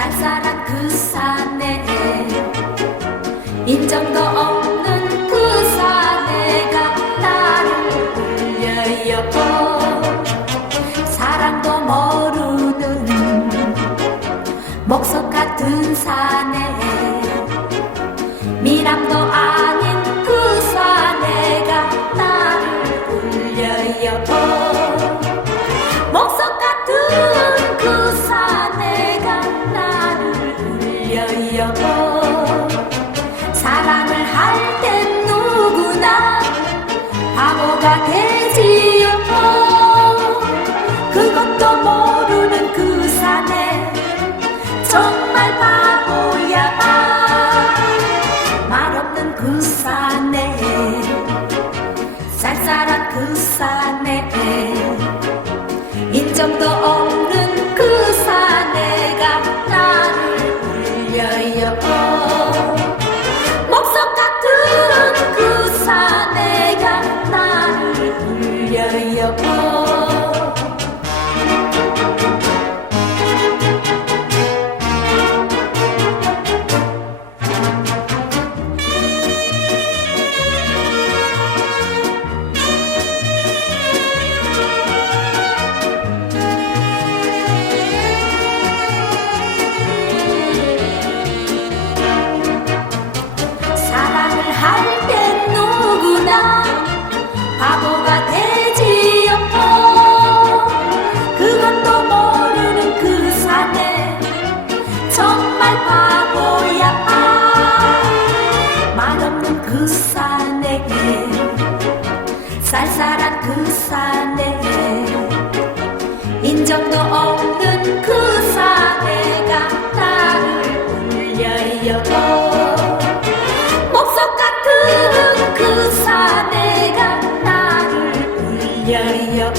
쌀쌀한 그 산에 인정도 없는 그 산에가 나를 울려요. 사랑도 모르는 목석 같은 산에 미남도 되지요. 그것도 모르는 그 사내 정말 바보야 말 없는 그 사내 쌀쌀한 그 사내 그 사내 쌀쌀한 그 사내 인정도 없는 그 사내가 나를 울려요 목석 같은 그 사내가 나를 울려요